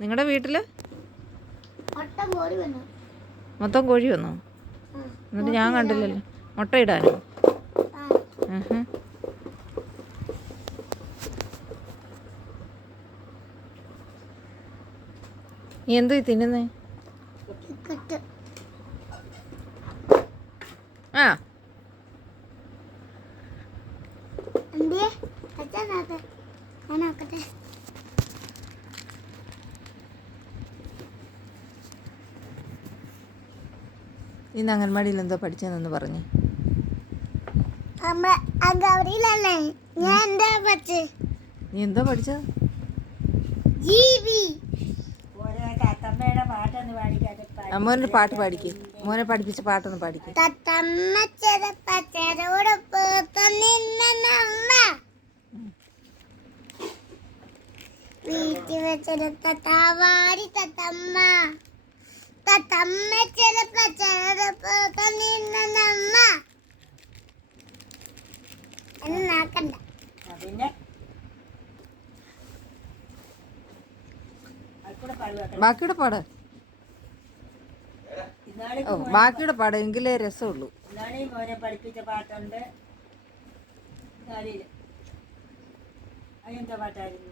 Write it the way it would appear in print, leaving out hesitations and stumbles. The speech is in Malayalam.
നിങ്ങളുടെ വീട്ടിൽ മൊത്തം കോഴി വന്നോ? എന്നിട്ട് ഞാൻ കണ്ടില്ലല്ലോ. മുട്ടയിടാനോ? നീ എന്തോ തിന്നുന്നേ? ആ ഇന്ന് അംഗൻവാടിയിൽ എന്തോ പഠിച്ചെന്നൊന്ന് പറഞ്ഞേ. നീ എന്തോ പഠിച്ചത്? മോനൊരു പാട്ട് പാടിക്ക്. മോനെ പഠിപ്പിച്ച പാട്ടൊന്ന് പാടിക്ക്. വീട്ടിൽ വെച്ചൊരു തത്താവാടി തത്തമ്മ തത്തമ്മ ചെറുപ്പ ചെറുപ്പ നിന്നമ്മ എന്ന് നാക്കണ്ട. ബാക്കിയുടെ പാട്. ബാക്കിയുടെ പാട് എങ്കിലേ രസമുള്ളൂ. മോനെ പഠിപ്പിച്ച പാട്ടുണ്ട്. അതെന്താ പാട്ടായിരുന്നു?